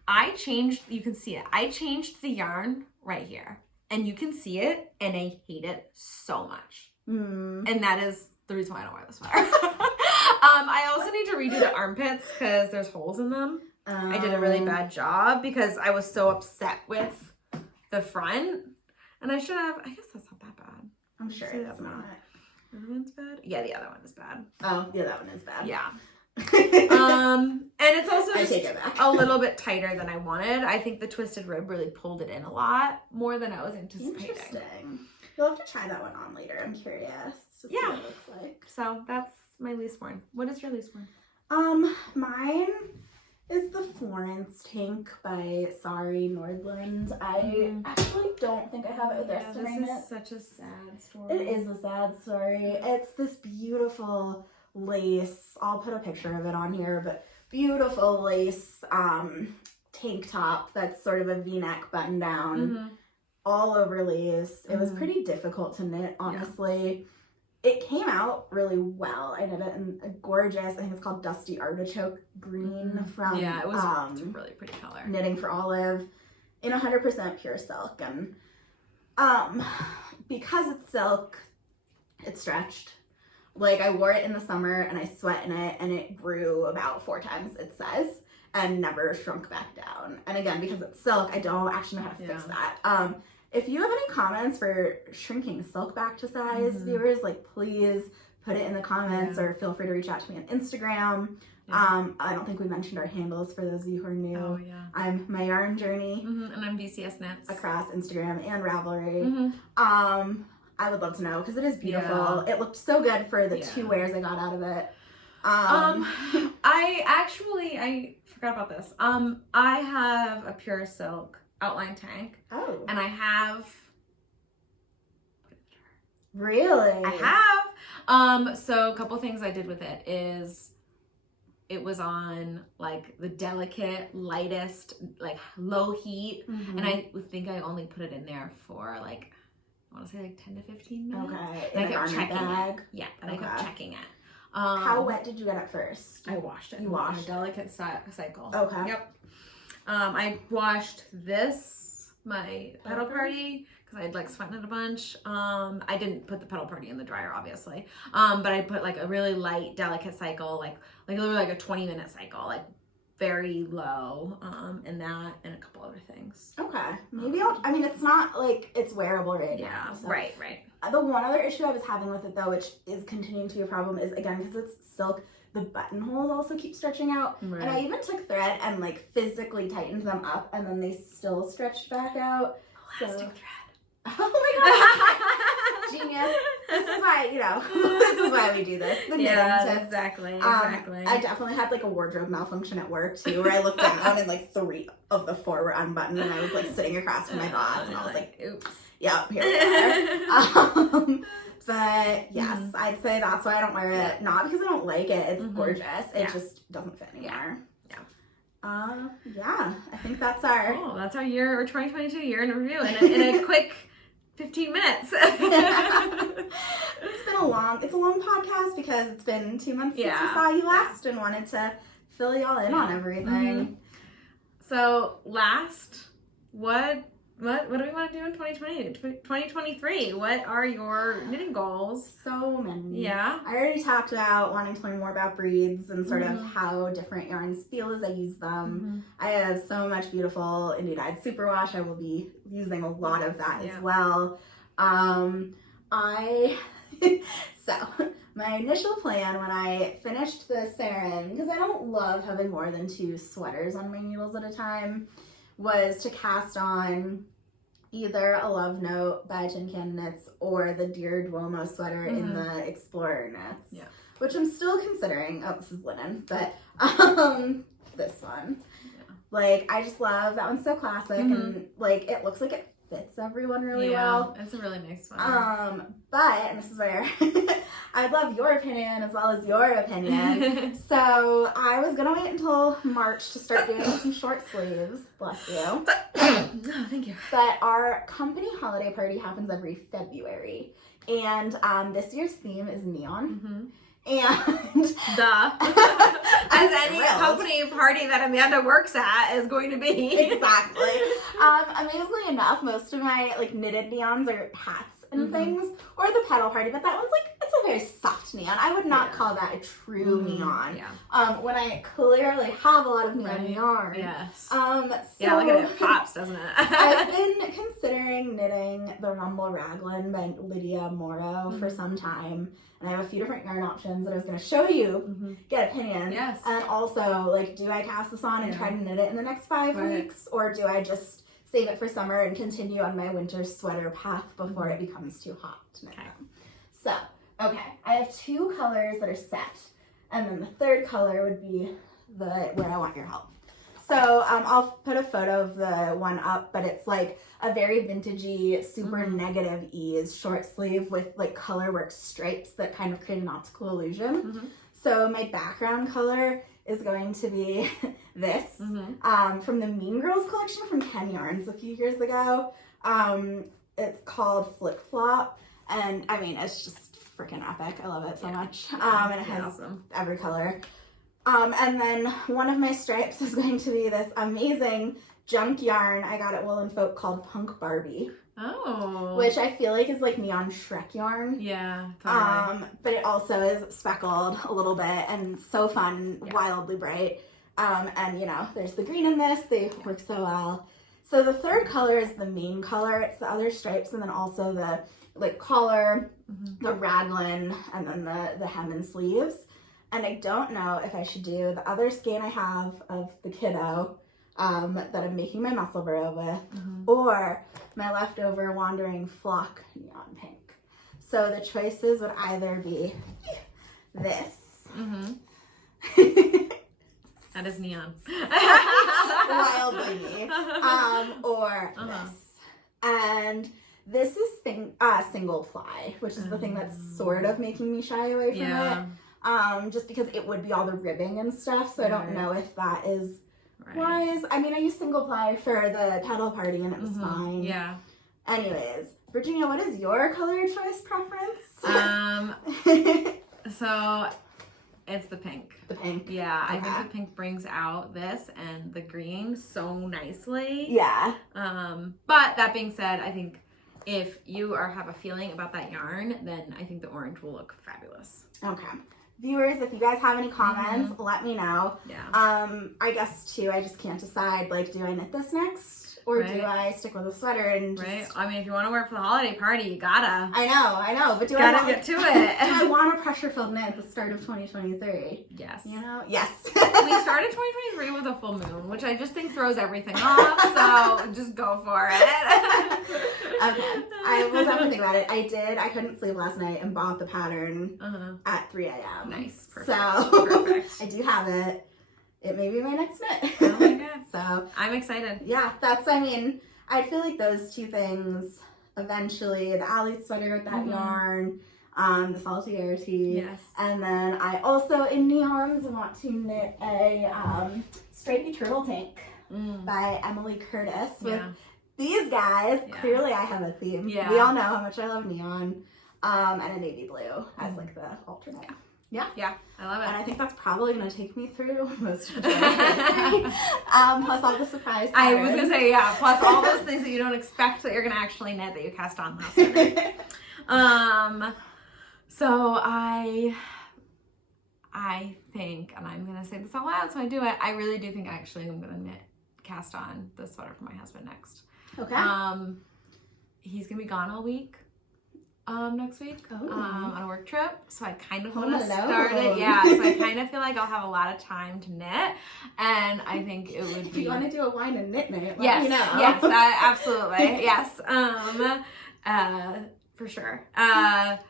I changed, you can see it. I changed the yarn right here, and you can see it, and I hate it so much. And that is the reason why I don't wear this sweater. I also need to redo the armpits because there's holes in them. I did a really bad job because I was so upset with the front, and I should have. I guess that's not that bad. I'm sure it's not. The other one's bad. Yeah, the other one is bad. Oh, yeah, that one is bad. Yeah. And it's also just a little bit tighter than I wanted. I think the twisted rib really pulled it in a lot more than I was anticipating. Interesting. You'll have to try that one on later. I'm curious to see what it looks like. So that's my least worn. What is your least worn? Mine is the Florence tank by Sari, Nordlund. I actually don't think I have it with the rest of my knits. This is such a sad story. It is a sad story. It's this beautiful lace. I'll put a picture of it on here, but beautiful lace tank top that's sort of a v-neck button down, all over lace. It was pretty difficult to knit, honestly. It came out really well. I knit it in a gorgeous, I think it's called Dusty Artichoke Green from it was a really pretty color. Knitting for Olive in 100% pure silk. And because it's silk, it stretched. Like, I wore it in the summer and I sweat in it, and it grew about 4 times its size and never shrunk back down. And again, because it's silk, I don't actually know how to fix that. If you have any comments for shrinking silk back to size, viewers, like, please put it in the comments or feel free to reach out to me on Instagram. I don't think we mentioned our handles for those of you who are new. Oh, yeah. I'm My Yarn Journey. And I'm VCS Knits. Across Instagram and Ravelry. I would love to know because it is beautiful. It looked so good for the 2 wears I got out of it. I forgot about this. I have a pure silk outline tank. Oh. And I have... Really? I have. So a couple things I did with it is it was on like the delicate, lightest, like low heat. And I think I only put it in there for like, I want to say like 10 to 15 minutes. Okay. And I kept checking bag. it. Yeah, and I kept checking it. How wet did you get it first? I washed it. You washed a delicate cycle. Okay. Yep. I washed my Petal Party because I had like sweating it a bunch. I didn't put the Petal Party in the dryer, obviously. But I put like a really light, delicate cycle, like literally like a 20-minute cycle, like very low, in that and a couple other things. Okay. Maybe I mean, it's not like it's wearable right now. So. Right. The one other issue I was having with it though, which is continuing to be a problem, is again, because it's silk, the buttonholes also keep stretching out. Right. And I even took thread and like physically tightened them up, and then they still stretched back out. Elastic thread. Oh my god. Genius. This is why, this is why we do this. The knitting tips. Exactly. I definitely had like a wardrobe malfunction at work too, where I looked down and like 3 of the 4 were unbuttoned, and I was like sitting across from my boss, and I was like, oops. Yep, here we are. But yes, I'd say that's why I don't wear it. Not because I don't like it. It's gorgeous. It just doesn't fit anymore. I think that's our year, or 2022 year in review in a quick 15 minutes. It's a long podcast because it's been 2 months since we saw you last and wanted to fill y'all in on everything. So what do we want to do in 2023? What are your knitting goals? So many. Yeah. I already talked about wanting to learn more about breeds and sort of how different yarns feel as I use them. I have so much beautiful indie dyed superwash. I will be using a lot of that as well. So my initial plan when I finished the Sarin, because I don't love having more than 2 sweaters on my needles at a time, was to cast on either a Love Note by Tin Can Knits or the Dear Duomo sweater in the Explorer Knits, which I'm still considering. Oh, this is linen, but this one. Like, I just love that one's so classic, and like it looks like it fits everyone really well. It's a really nice one. But, and this is where I'd love your opinion as well as your opinion. So I was gonna wait until March to start doing some short sleeves. Bless you. Oh, thank you. But our company holiday party happens every February, and this year's theme is neon. And as any company party that Amanda works at is going to be. Exactly. Amazingly enough, most of my like knitted neons are hats and things, or the Petal Party, but that one's like, it's a very soft neon. I would not call that a true neon. When I clearly have a lot of neon yarn. Yes. So look at it, pops, doesn't it? I've been considering knitting the Rumble Raglan by Lydia Morrow for some time. And I have a few different yarn options that I was going to show you, get opinions. Yes. And also, like, do I cast this on and try to knit it in the next 5 weeks? Or do I just save it for summer and continue on my winter sweater path before it becomes too hot to knit them? So, okay, I have 2 colors that are set. And then the third color would be where I want your help. So I'll put a photo of the one up, but it's like a very vintagey, super negative ease short sleeve with like colorwork stripes that kind of create an optical illusion. So my background color is going to be this from the Mean Girls collection from Ken Yarns a few years ago. It's called Flip Flop, and I mean, it's just freaking epic. I love it so much. And it has every color. And then one of my stripes is going to be this amazing junk yarn I got at Wool and Folk called Punk Barbie. Oh. which I feel like is like neon Shrek yarn. Yeah, totally. But it also is speckled a little bit and so fun, wildly bright. And you know, there's the green in this. They work so well. So the third color is the main color. It's the other stripes and then also the like collar, the raglan, and then the hem and sleeves. And I don't know if I should do the other skein I have of the kiddo that I'm making my muscle burrow with, or my leftover wandering flock neon pink. So the choices would either be this. That is neon. Wildly me. Or this. And this is single ply, which is the thing that's sort of making me shy away from it. Just because it would be all the ribbing and stuff, so I don't know if that is wise. I mean, I used single ply for the Petal party and it was fine. Yeah. Anyways, Virginia, what is your color choice preference? So it's the pink. The pink. Yeah, I think the pink brings out this and the green so nicely. Yeah. But that being said, I think if you have a feeling about that yarn, then I think the orange will look fabulous. Okay. Viewers, if you guys have any comments, let me know. Yeah. I guess too, I just can't decide, like, do I knit this next? Or do I stick with a sweater and just... I mean, if you want to wear it for the holiday party, you gotta. I know, but do gotta I want... get to it. Do I want a pressure-filled knit at the start of 2023? Yes. You know? Yes. We started 2023 with a full moon, which I just think throws everything off, so just go for it. Okay. I will definitely think about it. I couldn't sleep last night and bought the pattern at 3 a.m. Nice. Perfect. So, Perfect. I do have it. It may be my next knit. Oh my god. So, I'm excited. Yeah, I feel like those two things eventually, the Ally sweater with that yarn, the salty air tee. Yes. And then I also, in neons, want to knit a stripy turtle tank by Emily Curtis with these guys. Yeah. Clearly I have a theme. Yeah. We all know how much I love neon. And a navy blue as like the alternate. Yeah. Yeah, I love it. And I think that's probably going to take me through most of 2023. Plus all the surprise patterns. I was going to say, plus all those things that you don't expect that you're going to actually knit that you cast on last minute. So I think, and I'm going to say this out loud so I do it, I really do think actually I'm going to cast on the sweater for my husband next. Okay. He's going to be gone all week. Next week on a work trip, so I kind of want to start it. Yeah, so I kind of feel like I'll have a lot of time to knit, and I think it would be. If you want to do a wine and knit night, yes, let me know. Yes, absolutely, yes, for sure.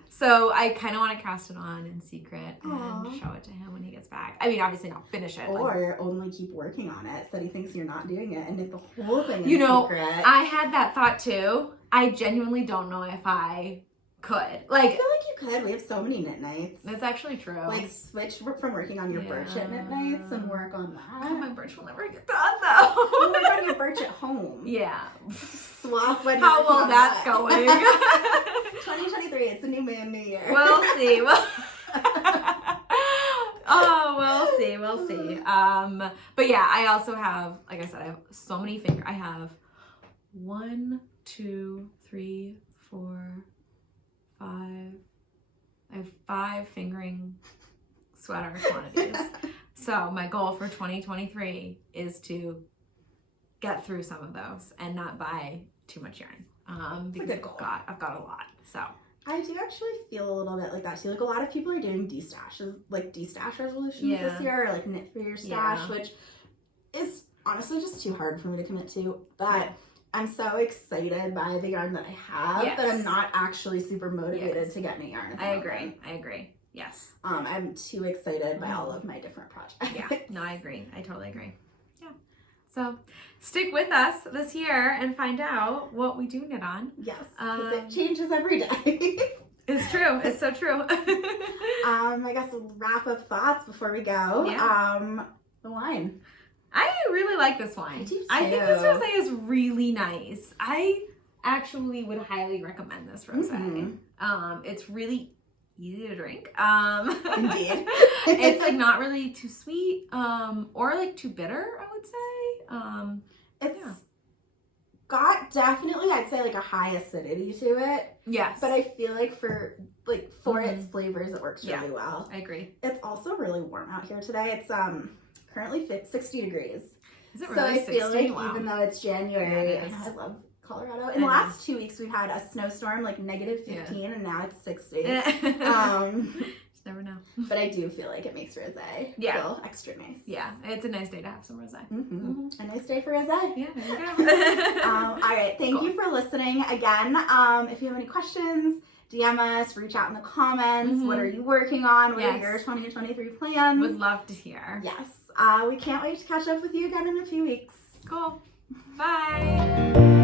So I kind of want to cast it on in secret and show it to him when he gets back. I mean, obviously not finish it, or only keep working on it so that he thinks you're not doing it and knit the whole thing in secret. I had that thought too. I genuinely don't know if I could. I feel like you could. We have so many knit nights. That's actually true. Like, switch from working on your birch at knit nights and work on that. God, my birch will never get done though. You work on your birch at home. Yeah. Swap when how well that's going. 2023, it's a new man, new year. We'll see. We'll see. But yeah, I also have, like I said, I have so many fingers. I have 1, 2, 3, 4, 5. I have 5 fingering sweater quantities. So my goal for 2023 is to get through some of those and not buy too much yarn. Because I've got a lot. So I do actually feel a little bit like that too. Like a lot of people are doing destash resolutions this year, or like knit for your stash, which is honestly just too hard for me to commit to. But I'm so excited by the yarn that I have that I'm not actually super motivated to get new yarn. I agree. Yes. I'm too excited by all of my different projects. Yeah. No, I agree. I totally agree. Yeah. So stick with us this year and find out what we do knit on. Yes. Because it changes every day. It's true. It's so true. I guess we'll wrap up thoughts before we go. Yeah. The wine. I really like this wine. I think this rosé is really nice. I actually would highly recommend this rosé. It's really easy to drink. Indeed. It's like not really too sweet or like too bitter, I would say. It's got definitely, I'd say like a high acidity to it. Yes. But I feel like for its flavors, it works really well. I agree. It's also really warm out here today. It's currently 60 degrees. Is it So really I feel 60? like even though it's January, Yeah, it is. I love Colorado. In the last 2 weeks, we've had a snowstorm, like -15, and now it's 60. Just never know. But I do feel like it makes rosé feel extra nice. Yeah, it's a nice day to have some rosé. A nice day for rosé. Yeah, there you go. All right, thank you for listening again. If you have any questions, DM us, reach out in the comments. What are you working on? What are your 2023 plans? Would love to hear. Yes. We can't wait to catch up with you again in a few weeks. Cool. Bye.